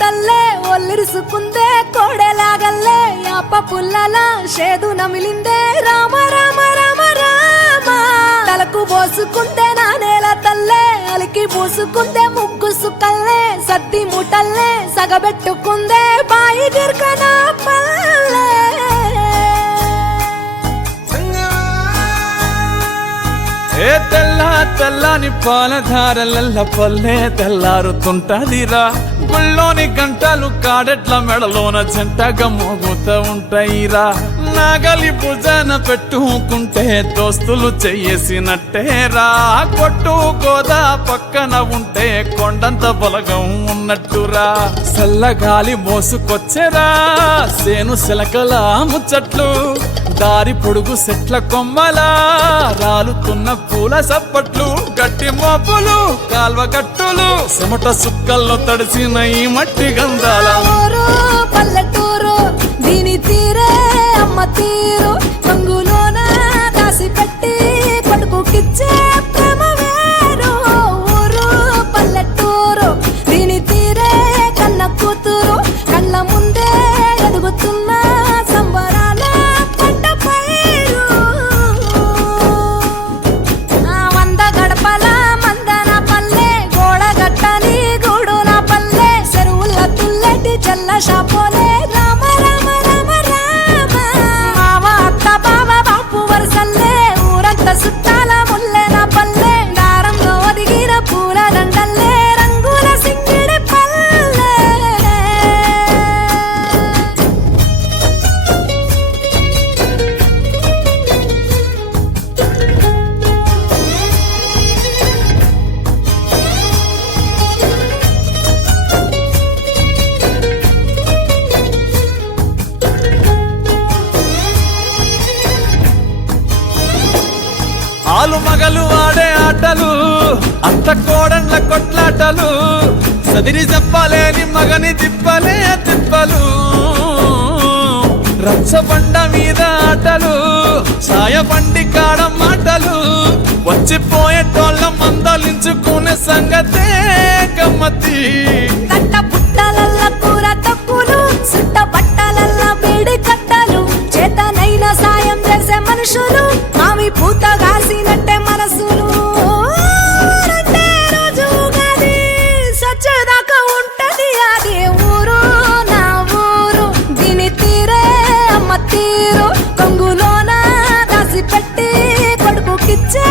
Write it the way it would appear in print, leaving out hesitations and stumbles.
తల్లే ఒల్లిరుసుకుందే కోడెలాగల్లే యాప పుల్లల షేదు నమిలిందే రామ రామ రామ రామ తలకు పోసుకుందే నానేల తల్లే అలికి పూసుకుందే ముగ్గు సుక్కల్లే సద్ది ముటల్లే సగబెట్టుకుందే బాయి గిర్కన పల్లె ఏ తెల్ల తెల్లని పాలధారలల్ల పల్లె తెల్లారుతుంటదిరా గుళ్ళోని గంటలు కాడెట్ల మెడలోన జంటగా మోగుతూ ఉంటాయిరా నాగలి భుజాన పెట్టుకుంటే దోస్తులు చెయ్యేసినట్టేరా కొట్టు గోదా పక్కన ఉంటే కొండంత బలగం ఉన్నట్టురా చల్లగాలి మోసుకొచ్చెరా సేను శిలకల ముచ్చట్లు దారి పొడుగు సెట్ల కొమ్మలా రాలుతున్న పూల సప్పట్లు గట్టి మోపులు కాల్వ గట్టులు చెమట సుక్కల్లో తడిసిన ఈ మట్టి గంధాల పల్లెటూరు దీని తీరే అమ్మ తీరు రంగులోన దాసి పెట్టి కొడుకుకిచ్చే ప్రేమ వేరు ఊరు పల్లెటూరు దీని తీరే కన్న కూతురు కళ్ళ ముందే ఎదుగుతున్న సంబరాల పంట పైరు వంద గడపల మందన పల్లె గోడ గట్టని గూడున పల్లె చెరువుల తుల్లటి చెల్ల షాపోలే రామ రామ రామ రామ మావ అత్త బావ బాపు వరసల్లే ఊరంత సుట్టాల ముల్లెన పల్లె దారంలో ఒదిగిన పూల దండల్లే రంగుల సింగిడి పల్లె ఆలు మగలు ఆడే ఆటలు అంత కోడండ్ల కొట్లాటలు సదిరి చెప్పలేని మగని తిప్పలే తిప్పలు రచ్చబండ మీద ఆటలు సాయబండి కాడ మాటలు వచ్చిపోయేటోళ్ళ మందలించుకునే సంగతే గమ్మతి తట్ట పుట్టలల్ల కూర తక్కులు సుట్ట బట్టలల్ల బీడి కట్టలు చేతనైన సాయం చేసే మనుషులు మావి పూత కాసినట్టే మనసులు రెండే రోజు గది సచ్చేదాకా ఉంటది అది ఊరు నా ఊరు దీని తీరే అమ్మ తీరు కొంగులోన దాసి పెట్టి కొడుకుకిచ్చే